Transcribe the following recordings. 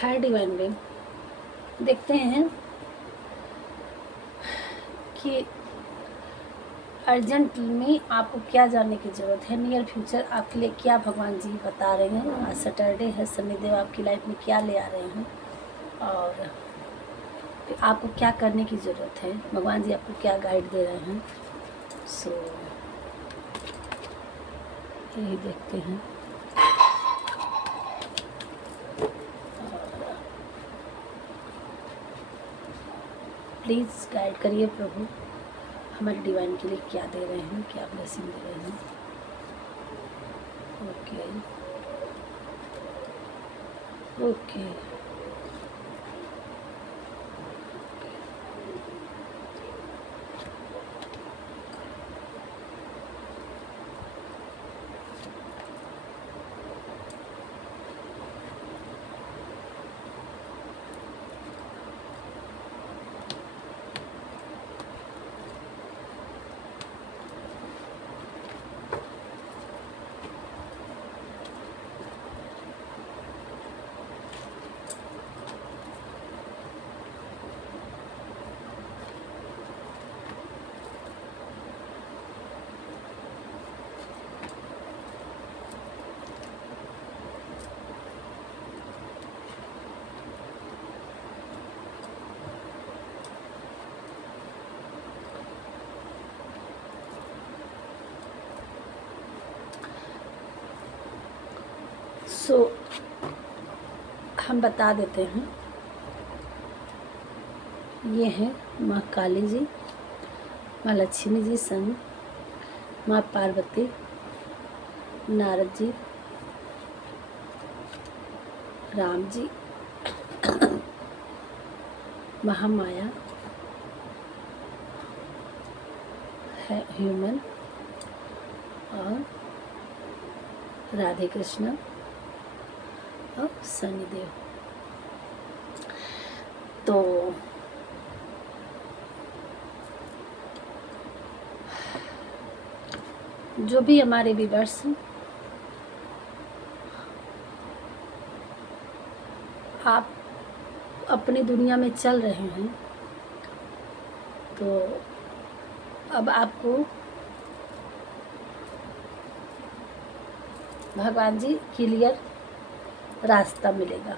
हाय divine Ben, देखते हैं कि अर्जेंट में आपको क्या जानने की ज़रूरत है। नियर फ्यूचर आपके लिए क्या भगवान जी बता रहे हैं। आज सैटरडे है, शनिदेव आपकी लाइफ में क्या ले आ रहे हैं और आपको क्या करने की ज़रूरत है। भगवान जी आपको क्या गाइड दे रहे हैं। सो यही देखते हैं। प्लीज़ गाइड करिए प्रभु, हमारे डिवाइन के लिए क्या दे रहे हैं, क्या ब्लेसिंग दे रहे हैं। ओके ओके हम बता देते हैं। ये हैं माँ काली जी, माँ लक्ष्मी जी संग, माँ पार्वती, नारद जी, राम जी, महामाया है, ह्यूमन और राधे कृष्ण और शनिदेव। तो जो भी हमारे व्यूअर्स आप अपनी दुनिया में चल रहे हैं, तो अब आपको भगवान जी क्लियर रास्ता मिलेगा।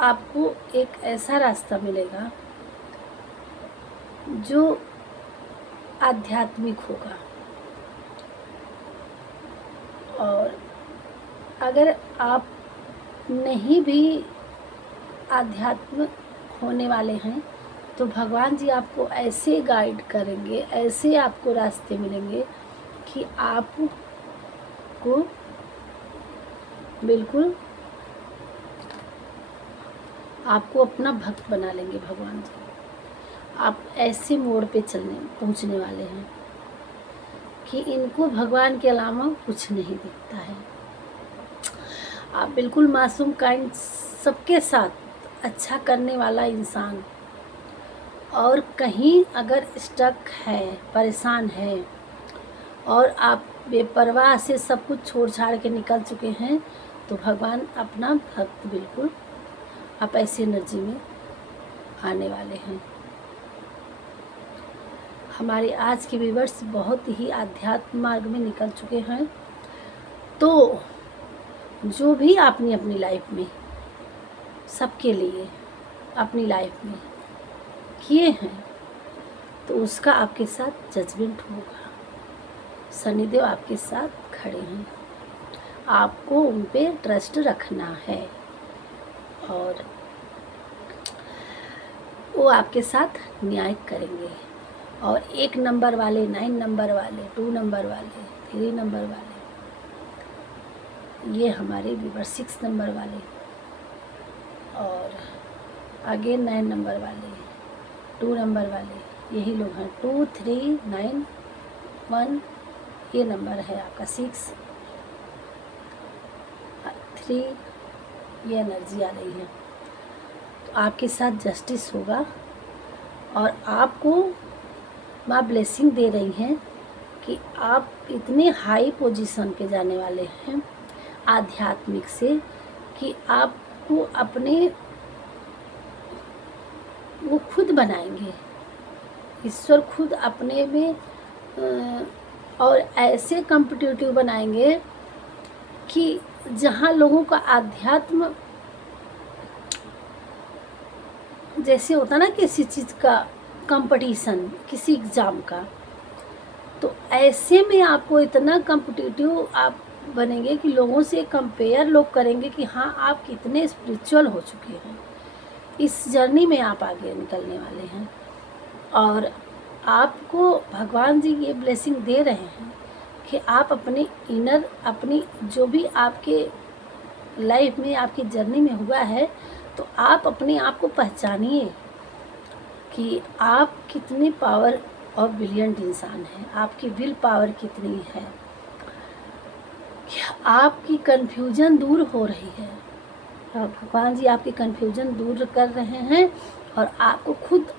आपको एक ऐसा रास्ता मिलेगा जो आध्यात्मिक होगा। और अगर आप नहीं भी आध्यात्म होने वाले हैं तो भगवान जी आपको ऐसे गाइड करेंगे, ऐसे आपको रास्ते मिलेंगे कि आपको बिल्कुल आपको अपना भक्त बना लेंगे भगवान जी। आप ऐसे मोड़ पे पहुंचने वाले हैं कि इनको भगवान के अलावा कुछ नहीं दिखता है। आप बिल्कुल मासूम, काइंड, सबके साथ अच्छा करने वाला इंसान। और कहीं अगर स्टक है, परेशान है और आप बेपरवाह से सब कुछ छोड़ छाड़ के निकल चुके हैं, तो भगवान अपना भक्त बिल्कुल आप ऐसी एनर्जी में आने वाले हैं। हमारे आज के व्यूअर्स बहुत ही आध्यात्म मार्ग में निकल चुके हैं। तो जो भी आपने अपनी लाइफ में सबके लिए अपनी लाइफ में किए हैं, तो उसका आपके साथ जजमेंट होगा। शनिदेव आपके साथ खड़े हैं, आपको उन पे ट्रस्ट रखना है और वो आपके साथ न्याय करेंगे। और 1 नंबर वाले, 9 नंबर वाले, 2 नंबर वाले, 3 नंबर वाले, ये हमारे व्यूअर 6 नंबर वाले और आगे 9 नंबर वाले, 2 नंबर वाले, यही लोग हैं। 2, 3, 9, 1 ये नंबर है आपका। 6, 3 ये एनर्जी आ रही है। तो आपके साथ जस्टिस होगा और आपको माँ ब्लेसिंग दे रही हैं कि आप इतने हाई पोजीशन पे जाने वाले हैं आध्यात्मिक से, कि आपको अपने वो खुद बनाएंगे, ईश्वर खुद अपने में और ऐसे कॉम्पिटिटिव बनाएंगे कि जहाँ लोगों का आध्यात्म, जैसे होता ना किसी चीज़ का कंपटीशन, किसी एग्ज़ाम का, तो ऐसे में आपको इतना कॉम्पिटिटिव आप बनेंगे कि लोगों से कंपेयर लोग करेंगे कि हाँ आप कितने स्पिरिचुअल हो चुके हैं, इस जर्नी में आप आगे निकलने वाले हैं। और आपको भगवान जी ये ब्लेसिंग दे रहे हैं कि आप अपने इनर, अपनी जो भी आपके लाइफ में आपकी जर्नी में हुआ है, तो आप अपने आप को पहचानिए कि आप कितने पावर और ब्रिलियंट इंसान हैं, आपकी विल पावर कितनी है, आपकी कन्फ्यूजन दूर हो रही है। और भगवान जी आपकी कन्फ्यूजन दूर कर रहे हैं और आपको खुद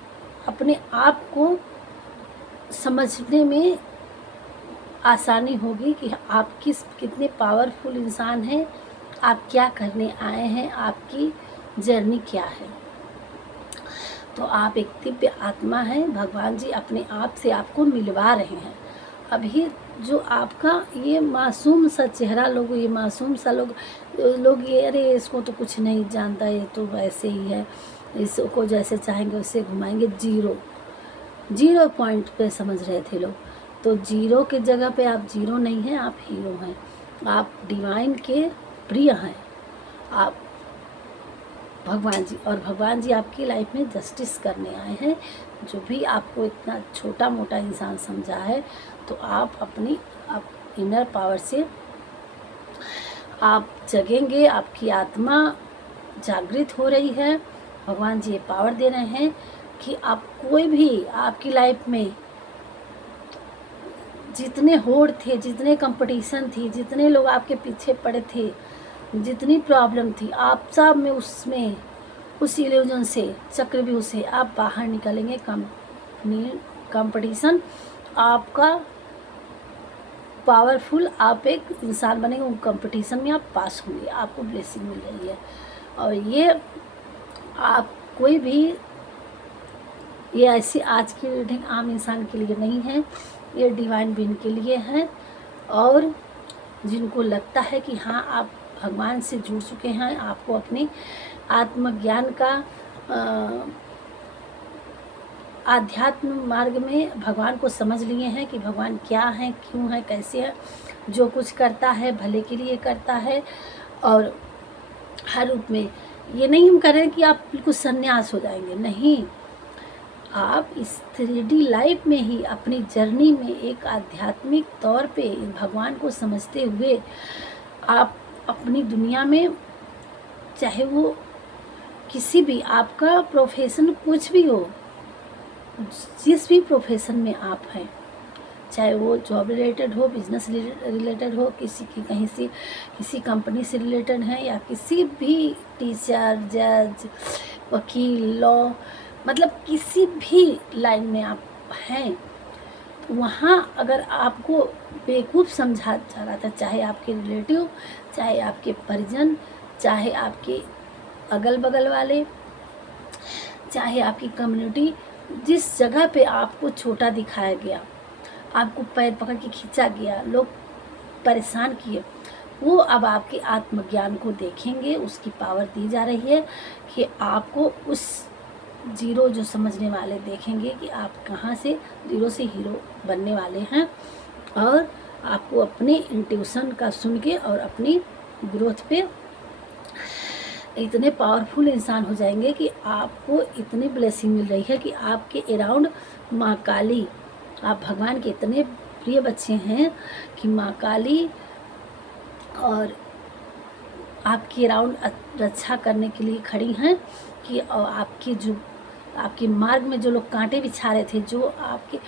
अपने आप को समझने में आसानी होगी कि आप कितने पावरफुल इंसान हैं, आप क्या करने आए हैं, आपकी जर्नी क्या है। तो आप एक दिव्य आत्मा हैं, भगवान जी अपने आप से आपको मिलवा रहे हैं। अभी जो आपका ये मासूम सा चेहरा, लोग ये मासूम सा लोग ये अरे इसको तो कुछ नहीं जानता, ये तो वैसे ही है, इसको जैसे चाहेंगे वैसे घुमाएंगे, जीरो पॉइंट पे समझ रहे थे लोग। तो जीरो के जगह पे आप जीरो नहीं हैं, आप हीरो हैं, आप डिवाइन के प्रिय हैं, आप भगवान जी। और भगवान जी आपकी लाइफ में जस्टिस करने आए हैं। जो भी आपको इतना छोटा मोटा इंसान समझा है, तो आप अपनी इनर पावर से आप जगेंगे, आपकी आत्मा जागृत हो रही है। भगवान जी ये पावर दे रहे हैं कि आप कोई भी आपकी लाइफ में जितने होड़ थे, जितने कंपटीशन थी, जितने लोग आपके पीछे पड़े थे, जितनी प्रॉब्लम थी, आप सब में उसमें उस इल्यूजन से, चक्रव्यूह से आप बाहर निकलेंगे। कंपटीशन आपका पावरफुल, आप एक इंसान बनेंगे, उन कंपटीशन में आप पास होंगे, आपको ब्लेसिंग मिल रही है। और ये आप कोई भी, ये ऐसी आज की रीडिंग आम इंसान के लिए नहीं है, ये डिवाइन बीइंग के लिए है। और जिनको लगता है कि हाँ आप भगवान से जुड़ चुके हैं, आपको अपने आत्मज्ञान का आध्यात्म मार्ग में भगवान को समझ लिए हैं कि भगवान क्या है, क्यों है, कैसे है, जो कुछ करता है भले के लिए करता है। और हर रूप में ये नहीं हम कह रहे हैं कि आप बिल्कुल संन्यास हो जाएंगे, नहीं, आप इस 3D लाइफ में ही अपनी जर्नी में एक आध्यात्मिक तौर पे भगवान को समझते हुए आप अपनी दुनिया में, चाहे वो किसी भी आपका प्रोफेशन कुछ भी हो, जिस भी प्रोफेशन में आप हैं, चाहे वो जॉब रिलेटेड हो, बिजनेस रिलेटेड हो, किसी की कहीं से किसी कंपनी से रिलेटेड है, या किसी भी टीचर, जज, वकील, लॉ, मतलब किसी भी लाइन में आप हैं, तो वहाँ अगर आपको बेवकूफ़ समझा जा रहा था, चाहे आपके रिलेटिव, चाहे आपके परिजन, चाहे आपके अगल बगल वाले, चाहे आपकी कम्युनिटी, जिस जगह पे आपको छोटा दिखाया गया, आपको पैर पकड़ के खींचा गया, लोग परेशान किए, वो अब आपके आत्मज्ञान को देखेंगे, उसकी पावर दी जा रही है कि आपको उस जीरो जो समझने वाले देखेंगे कि आप कहाँ से जीरो से हीरो बनने वाले हैं। और आपको अपने इंट्यूशन का सुन के और अपनी ग्रोथ पे इतने पावरफुल इंसान हो जाएंगे कि आपको इतनी ब्लेसिंग मिल रही है कि आपके अराउंड माँ काली, आप भगवान के इतने प्रिय बच्चे हैं कि माँ काली और आपके अराउंड रक्षा करने के लिए खड़ी हैं। कि आपके मार्ग में जो लोग कांटे बिछा रहे थे, जो आपके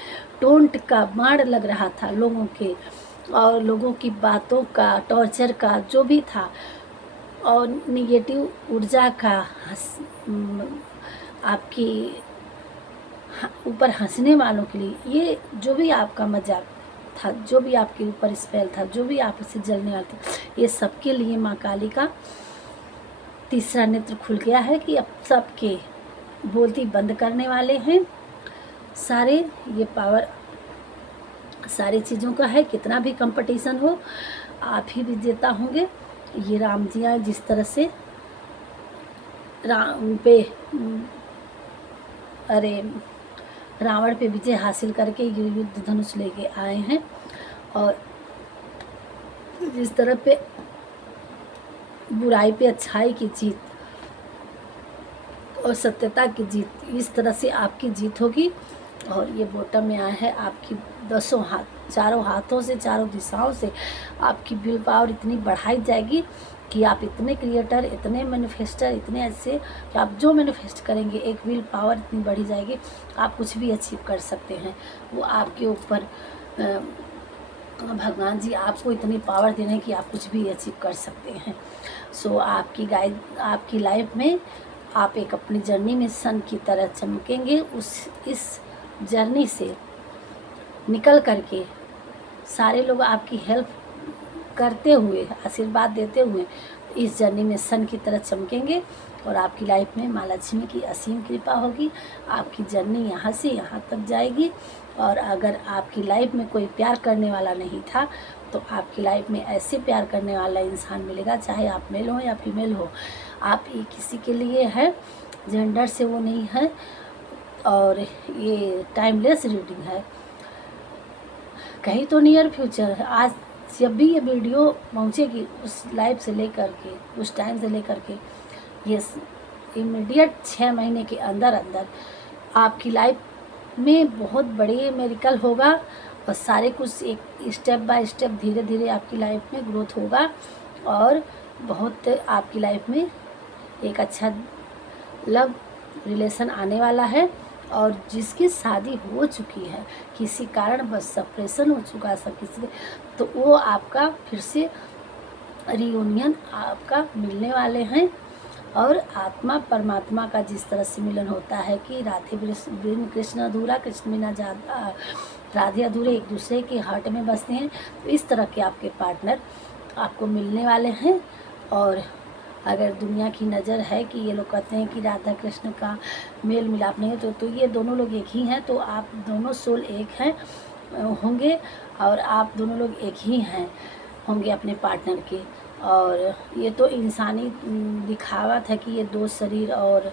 टोंट का मार लग रहा था लोगों के, और लोगों की बातों का, टॉर्चर का जो भी था, और निगेटिव ऊर्जा का, आपकी ऊपर हंसने वालों के लिए, ये जो भी आपका मजाक था, जो भी आपके ऊपर स्पेल था, जो भी आपसे जलने वाला था, ये सबके लिए माँ काली का तीसरा नेत्र खुल गया है कि अब सबके बोलती बंद करने वाले हैं। सारे ये पावर सारी चीज़ों का है, कितना भी कंपटीशन हो आप ही विजेता होंगे। ये राम जी आए जिस तरह से राम पे अरे रावण पे विजय हासिल करके ये युद्ध धनुष लेके आए हैं, और जिस तरह पे बुराई पे अच्छाई की जीत और सत्यता की जीत, इस तरह से आपकी जीत होगी। और ये बॉटम में आया है आपकी 10 हाथ, चारों हाथों से, चारों दिशाओं से आपकी विल पावर इतनी बढ़ाई जाएगी कि आप इतने क्रिएटर, इतने मैनिफेस्टर, इतने अच्छे कि आप जो मैनिफेस्ट करेंगे एक विल पावर इतनी बढ़ी जाएगी, आप कुछ भी अचीव कर सकते हैं। वो आपके ऊपर भगवान जी आपको इतनी पावर दे रहे हैं कि आप कुछ भी अचीव कर सकते हैं। सो आपकी लाइफ में आप एक अपनी जर्नी में सन की तरह चमकेंगे। इस जर्नी से निकल करके सारे लोग आपकी हेल्प करते हुए, आशीर्वाद देते हुए इस जर्नी में सन की तरह चमकेंगे, और आपकी लाइफ में माँ लक्ष्मी की असीम कृपा होगी। आपकी जर्नी यहाँ से यहाँ तक जाएगी। और अगर आपकी लाइफ में कोई प्यार करने वाला नहीं था तो आपकी लाइफ में ऐसे प्यार करने वाला इंसान मिलेगा, चाहे आप मेल हो या फीमेल हो। आप ये किसी के लिए है, जेंडर से वो नहीं है, और ये टाइमलेस रीडिंग है, कहीं तो नियर फ्यूचर है। आज जब भी ये वीडियो पहुंचेगी उस लाइफ से लेकर के, उस टाइम से लेकर के, ये इमीडिएट 6 महीने के अंदर अंदर आपकी लाइफ में बहुत बड़ी मेरिकल होगा, और सारे कुछ एक स्टेप बाय स्टेप धीरे धीरे आपकी लाइफ में ग्रोथ होगा, और बहुत आपकी लाइफ में एक अच्छा लव रिलेशन आने वाला है। और जिसकी शादी हो चुकी है, किसी कारण बस सेपरेशन हो चुका है सब किसी, तो वो आपका फिर से रियूनियन आपका मिलने वाले हैं। और आत्मा परमात्मा का जिस तरह से मिलन होता है कि राधे बिन कृष्ण अधूरा, कृष्ण बिना राधे अधूरे, एक दूसरे के हार्ट में बसते हैं, तो इस तरह के आपके पार्टनर आपको मिलने वाले हैं। और अगर दुनिया की नज़र है कि ये लोग कहते हैं कि राधा कृष्ण का मेल मिलाप नहीं है, तो ये दोनों लोग एक ही हैं, तो आप दोनों सोल एक हैं होंगे, और आप दोनों लोग एक ही हैं होंगे अपने पार्टनर के। और ये तो इंसानी दिखावट है कि ये 2 शरीर और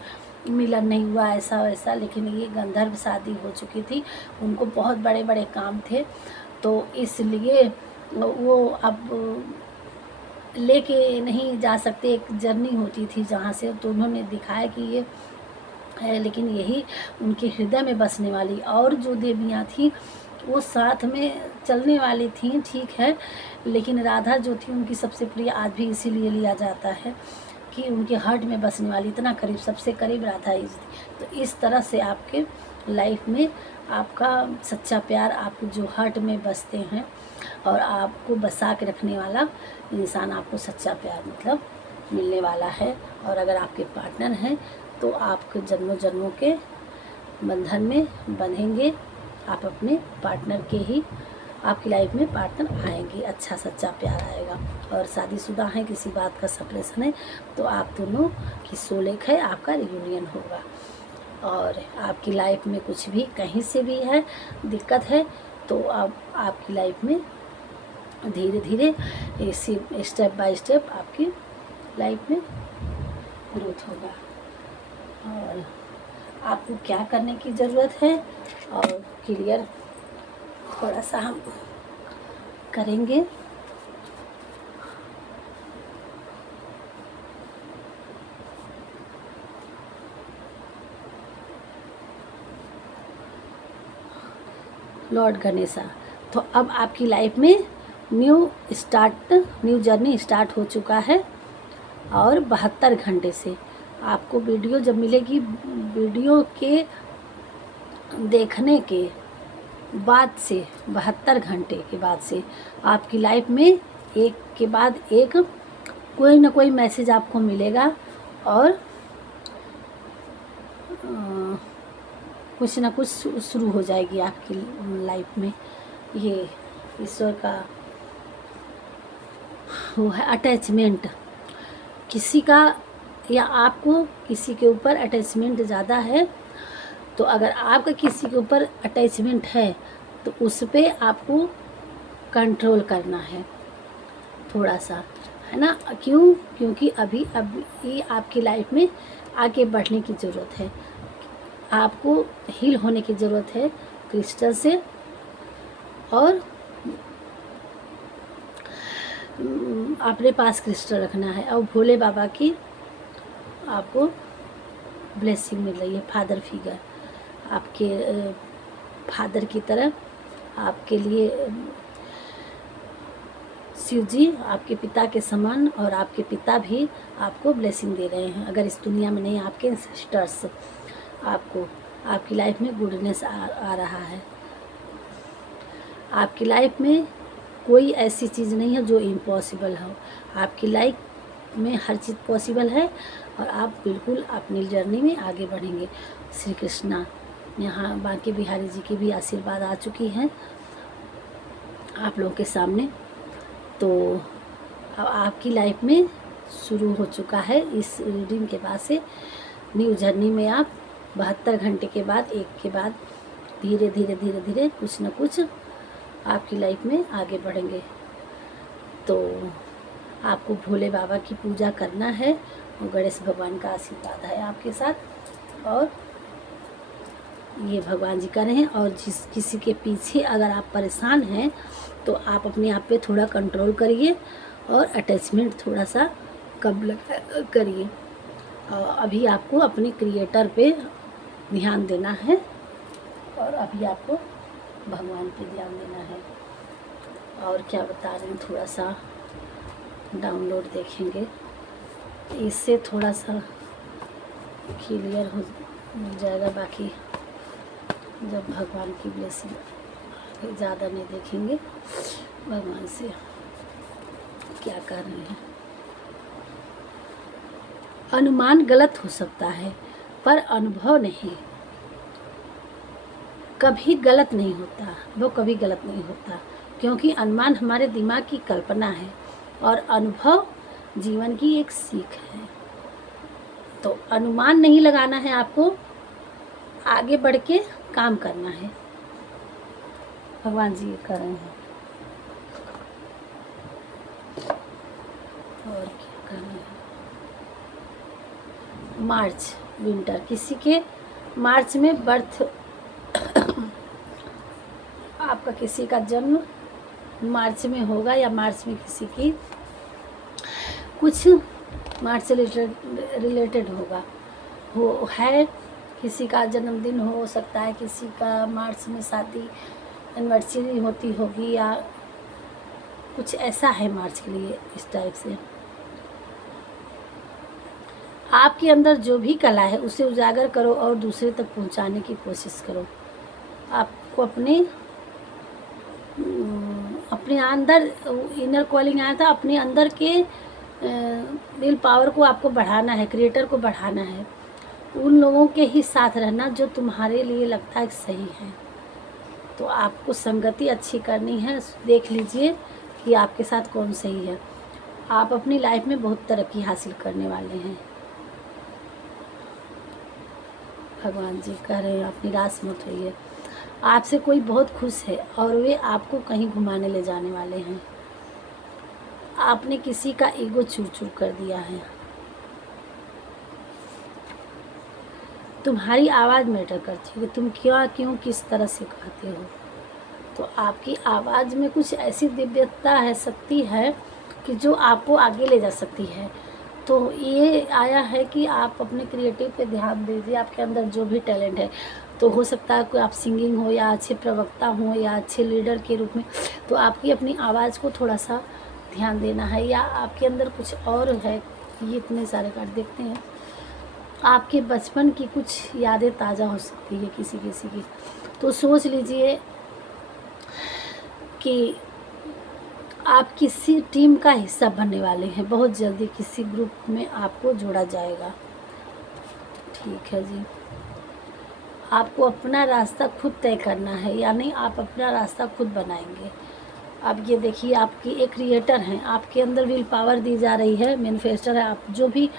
मिलन नहीं हुआ ऐसा वैसा, लेकिन ये गंधर्व शादी हो चुकी थी, उनको बहुत बड़े बड़े काम थे, तो इसलिए वो अब लेके नहीं जा सकते। एक जर्नी होती थी जहाँ से, तो उन्होंने दिखाया कि ये है, लेकिन यही उनके हृदय में बसने वाली और जो देवियाँ थी वो साथ में चलने वाली थी, ठीक है, लेकिन राधा जो थी उनकी सबसे प्रिय आज भी इसीलिए लिया जाता है कि उनके हार्ट में बसने वाली, इतना करीब, सबसे करीब राधा ही थी। तो इस तरह से आपके लाइफ में आपका सच्चा प्यार, आप जो हार्ट में बसते हैं और आपको बसा के रखने वाला इंसान, आपको सच्चा प्यार मतलब मिलने वाला है। और अगर आपके पार्टनर हैं तो आपके जन्मों जन्मों के बंधन में बंधेंगे, आप अपने पार्टनर के ही, आपकी लाइफ में पार्टनर आएंगे, अच्छा सच्चा प्यार आएगा। और शादीशुदा हैं, किसी बात का सेपरेशन है, तो आप दोनों की सोल एक है, आपका रियूनियन होगा। और आपकी लाइफ में कुछ भी कहीं से भी है दिक्कत है, तो अब आपकी लाइफ में धीरे धीरे इसी स्टेप बाय स्टेप आपकी लाइफ में ग्रोथ होगा। और आपको क्या करने की ज़रूरत है और क्लियर थोड़ा सा हम करेंगे। लॉर्ड गणेशा, तो अब आपकी लाइफ में न्यू जर्नी स्टार्ट हो चुका है। और 72 घंटे से आपको वीडियो जब मिलेगी, वीडियो के देखने के बाद से 72 घंटे के बाद से आपकी लाइफ में एक के बाद एक कोई ना कोई मैसेज आपको मिलेगा, और कुछ ना कुछ शुरू हो जाएगी आपकी लाइफ में। ये ईश्वर का वो है अटैचमेंट, किसी का या आपको किसी के ऊपर अटैचमेंट ज़्यादा है, तो अगर आपका किसी के ऊपर अटैचमेंट है तो उस पे आपको कंट्रोल करना है थोड़ा सा, है ना। क्यों? क्योंकि अभी आपकी लाइफ में आगे बढ़ने की ज़रूरत है, आपको हील होने की ज़रूरत है क्रिस्टल से। और अपने पास क्रिस्टल रखना है और भोले बाबा की आपको ब्लेसिंग मिल रही है। फादर फिगर आपके फादर की तरह आपके लिए शिव जी आपके पिता के समान, और आपके पिता भी आपको ब्लेसिंग दे रहे हैं। अगर इस दुनिया में नहीं, आपके एंसेस्टर्स आपको, आपकी लाइफ में गुडनेस आ रहा है। आपकी लाइफ में कोई ऐसी चीज़ नहीं है जो इम्पॉसिबल हो। आपकी लाइफ में हर चीज़ पॉसिबल है और आप बिल्कुल अपनी जर्नी में आगे बढ़ेंगे। श्री कृष्णा यहाँ बांके बिहारी जी की भी आशीर्वाद आ चुकी हैं आप लोगों के सामने। तो अब आपकी लाइफ में शुरू हो चुका है इस रीडिंग के बाद से न्यू जर्नी में। आप 72 घंटे के बाद एक के बाद धीरे धीरे धीरे धीरे कुछ न कुछ आपकी लाइफ में आगे बढ़ेंगे। तो आपको भोले बाबा की पूजा करना है और गणेश भगवान का आशीर्वाद है आपके साथ, और ये भगवान जी कर रहे हैं। और जिस किसी के पीछे अगर आप परेशान हैं तो आप अपने आप पे थोड़ा कंट्रोल करिए और अटैचमेंट थोड़ा सा कम करिए। अभी आपको अपने क्रिएटर पे ध्यान देना है और अभी आपको भगवान पे ध्यान देना है। और क्या बता रहे हैं, थोड़ा सा डाउनलोड देखेंगे, इससे थोड़ा सा क्लियर हो जाएगा। बाकी जब भगवान की ब्लेसिंग ज़्यादा नहीं देखेंगे, भगवान से क्या कर रहे हैं। अनुमान गलत हो सकता है पर अनुभव नहीं, कभी गलत नहीं होता, वो कभी गलत नहीं होता, क्योंकि अनुमान हमारे दिमाग की कल्पना है और अनुभव जीवन की एक सीख है। तो अनुमान नहीं लगाना है, आपको आगे बढ़ के काम करना है। भगवान जी ये कर रहे हैं और क्या कर रहे हैं। मार्च विंटर, किसी के मार्च में बर्थ आपका किसी का जन्म मार्च में होगा या मार्च में किसी की कुछ मार्च से रिलेटेड होगा, हो है। किसी का जन्मदिन हो सकता है, किसी का मार्च में शादी एनिवर्सरी होती होगी या कुछ ऐसा है मार्च के लिए। इस टाइप से आपके अंदर जो भी कला है उसे उजागर करो और दूसरे तक पहुंचाने की कोशिश करो। आपको अपने अंदर इनर कॉलिंग आया था, अपने अंदर के विल पावर को आपको बढ़ाना है, क्रिएटर को बढ़ाना है। उन लोगों के ही साथ रहना जो तुम्हारे लिए लगता है सही है। तो आपको संगति अच्छी करनी है, देख लीजिए कि आपके साथ कौन सही है। आप अपनी लाइफ में बहुत तरक्की हासिल करने वाले हैं। भगवान जी कह रहे हैं आप निराश मत होइए। आपसे कोई बहुत खुश है और वे आपको कहीं घुमाने ले जाने वाले हैं। आपने किसी का ईगो चूर चूर कर दिया है। तुम्हारी आवाज़ मैटर करती है कि तुम क्यों किस तरह से कहते हो। तो आपकी आवाज़ में कुछ ऐसी दिव्यता है, शक्ति है कि जो आपको आगे ले जा सकती है। तो ये आया है कि आप अपने क्रिएटिव पे ध्यान दीजिए, आपके अंदर जो भी टैलेंट है। तो हो सकता है कि आप सिंगिंग हो या अच्छे प्रवक्ता हो या अच्छे लीडर के रूप में, तो आपकी अपनी आवाज़ को थोड़ा सा ध्यान देना है। या आपके अंदर कुछ और है, ये इतने सारे कार्ड देखते हैं। आपके बचपन की कुछ यादें ताज़ा हो सकती है किसी किसी की। तो सोच लीजिए कि आप किसी टीम का हिस्सा बनने वाले हैं। बहुत जल्दी किसी ग्रुप में आपको जोड़ा जाएगा। ठीक है जी। आपको अपना रास्ता खुद तय करना है, यानी आप अपना रास्ता खुद बनाएंगे। अब ये देखिए, आपकी एक क्रिएटर हैं, आपके अंदर विल पावर दी जा रही है, मैनिफेस्टर है। आप जो भी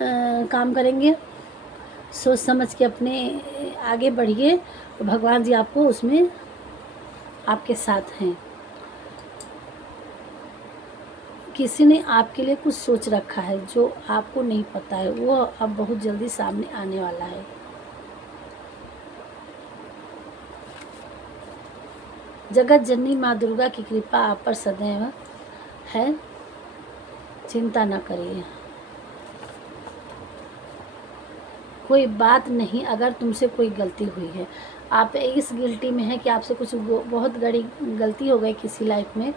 काम करेंगे, सोच समझ के अपने आगे बढ़िए, तो भगवान जी आपको उसमें आपके साथ हैं। किसी ने आपके लिए कुछ सोच रखा है जो आपको नहीं पता है, वो अब बहुत जल्दी सामने आने वाला है। जगत जननी माँ दुर्गा की कृपा आप पर सदैव है, चिंता न करिए। कोई बात नहीं, अगर तुमसे कोई गलती हुई है, आप इस गिल्टी में है कि आपसे कुछ बहुत बड़ी गलती हो गई किसी लाइफ में,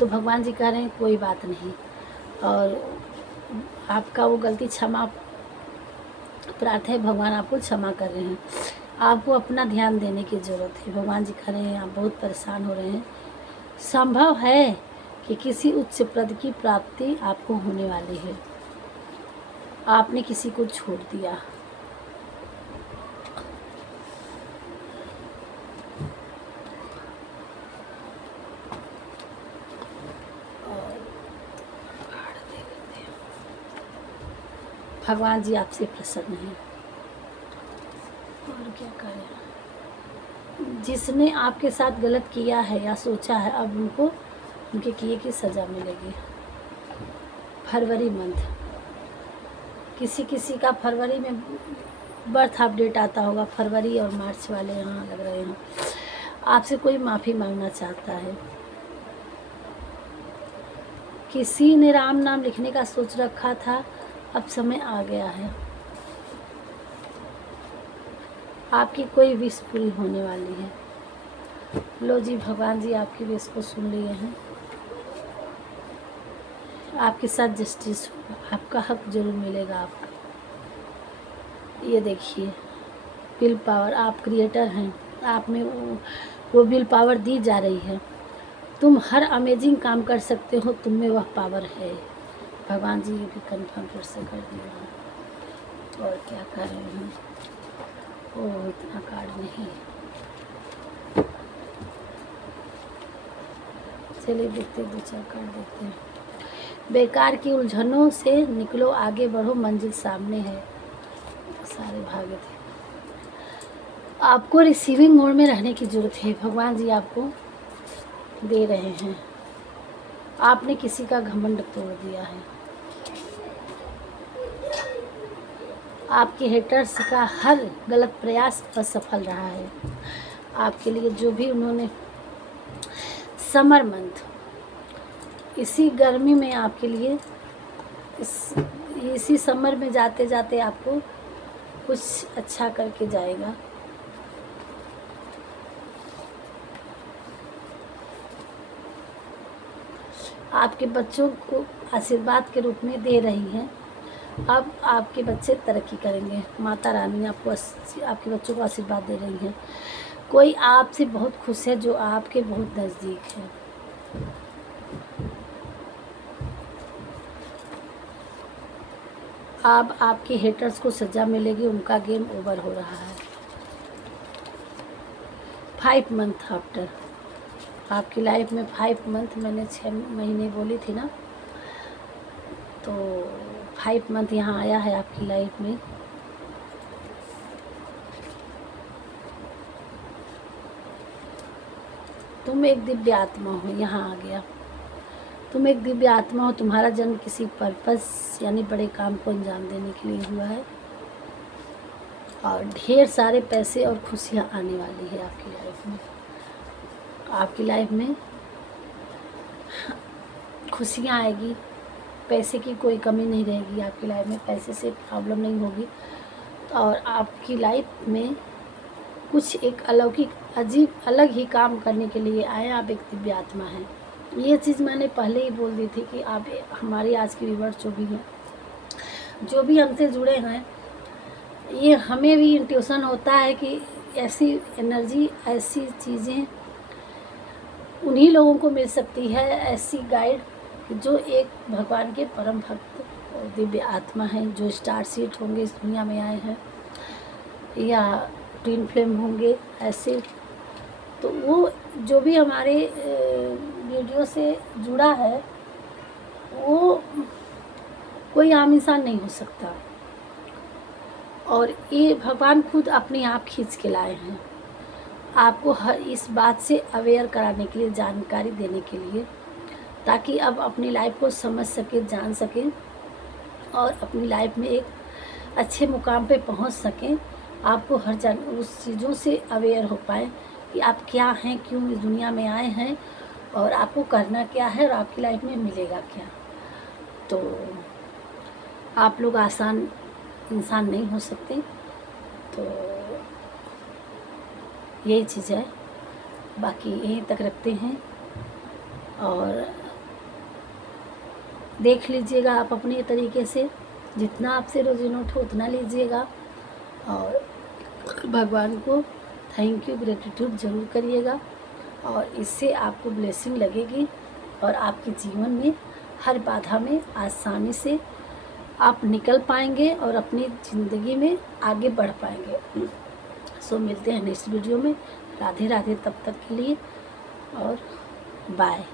तो भगवान जी कह रहे हैं कोई बात नहीं, और आपका वो गलती क्षमा प्रार्थना है, भगवान आपको क्षमा कर रहे हैं। आपको अपना ध्यान देने की ज़रूरत है। भगवान जी कह रहे हैं आप बहुत परेशान हो रहे हैं, संभव है कि किसी उच्च पद की प्राप्ति आपको होने वाली है। आपने किसी को छोड़ दिया, भगवान जी आपसे प्रसन्न हैं। और क्या करें, जिसने आपके साथ गलत किया है या सोचा है, अब उनको उनके किए की सज़ा मिलेगी। फरवरी मंथ, किसी किसी का फरवरी में बर्थ अपडेट आता होगा, फरवरी और मार्च वाले यहाँ लग रहे हैं। आपसे कोई माफ़ी मांगना चाहता है। किसी ने राम नाम लिखने का सोच रखा था, अब समय आ गया है। आपकी कोई विश पूरी होने वाली है। लो जी, भगवान जी आपकी विश को सुन लिए हैं। आपके साथ जस्टिस होगा, आपका हक जरूर मिलेगा आपको। ये देखिए, विल पावर, आप क्रिएटर हैं, आप में वो विल पावर दी जा रही है। तुम हर अमेजिंग काम कर सकते हो, तुम में वह पावर है। भगवान जी ये भी कंफर्म फिर से कर दिया। और क्या कर रहे हैं, ओह इतना कार्ड नहीं, चलिए देखते, दो चार कार्ड देखते हैं। बेकार की उलझनों से निकलो, आगे बढ़ो, मंजिल सामने है। सारे भागे थे। आपको रिसीविंग मोड में रहने की ज़रूरत है, भगवान जी आपको दे रहे हैं। आपने किसी का घमंड तोड़ दिया है। आपके हेटर्स का हर गलत प्रयास असफल रहा है। आपके लिए जो भी उन्होंने समर मंथ, इसी गर्मी में आपके लिए इसी समर में जाते जाते आपको कुछ अच्छा करके जाएगा। आपके बच्चों को आशीर्वाद के रूप में दे रही हैं। अब आपके बच्चे तरक्की करेंगे। माता रानी आपको आपके बच्चों को आशीर्वाद दे रही हैं। कोई आपसे बहुत खुश है जो आपके बहुत नज़दीक है। अब आपके हेटर्स को सज़ा मिलेगी, उनका गेम ओवर हो रहा है। 5 मंथ आफ्टर, आपकी लाइफ में 5 मंथ, मैंने 6 महीने बोली थी ना, तो 5 मंथ यहाँ आया है आपकी लाइफ में। तुम एक दिव्य आत्मा हो, यहाँ आ गया। तुम एक दिव्य आत्मा हो, तुम्हारा जन्म किसी पर्पस यानी बड़े काम को अंजाम देने के लिए हुआ है, और ढेर सारे पैसे और खुशियाँ आने वाली है आपकी लाइफ में। आपकी लाइफ में खुशियाँ आएगी, पैसे की कोई कमी नहीं रहेगी आपकी लाइफ में, पैसे से प्रॉब्लम नहीं होगी। और आपकी लाइफ में कुछ एक अलौकिक अजीब अलग ही काम करने के लिए आए। आप एक दिव्य आत्मा हैं। ये चीज़ मैंने पहले ही बोल दी थी कि आप हमारी आज की व्यूअर्स जो भी हैं, जो भी हमसे जुड़े हैं, ये हमें भी इंट्यूशन होता है कि ऐसी एनर्जी, ऐसी चीज़ें उन्हीं लोगों को मिल सकती है, ऐसी गाइड जो एक भगवान के परम भक्त दिव्य आत्मा हैं, जो स्टार सीड होंगे, इस दुनिया में आए हैं, या ट्विन फ्लेम होंगे ऐसे। तो वो जो भी हमारे वीडियो से जुड़ा है, वो कोई आम इंसान नहीं हो सकता। और ये भगवान खुद अपने आप खींच के लाए हैं आपको हर इस बात से अवेयर कराने के लिए, जानकारी देने के लिए, ताकि अब अपनी लाइफ को समझ सकें, जान सकें और अपनी लाइफ में एक अच्छे मुकाम पे पहुंच सकें। आपको हर उस चीज़ों से अवेयर हो पाए कि आप क्या हैं, क्यों इस दुनिया में आए हैं और आपको करना क्या है और आपकी लाइफ में मिलेगा क्या। तो आप लोग आसान इंसान नहीं हो सकते। तो यही चीज़ है, बाकी यहीं तक रखते हैं और देख लीजिएगा आप अपने तरीके से, जितना आपसे रोज़ी नोट हो उतना लीजिएगा और भगवान को थैंक यू, ग्रेटिट्यूड ज़रूर करिएगा और इससे आपको ब्लेसिंग लगेगी और आपके जीवन में हर बाधा में आसानी से आप निकल पाएंगे और अपनी ज़िंदगी में आगे बढ़ पाएंगे। सो मिलते हैं नेक्स्ट वीडियो में। राधे राधे तब तक के लिए और बाय।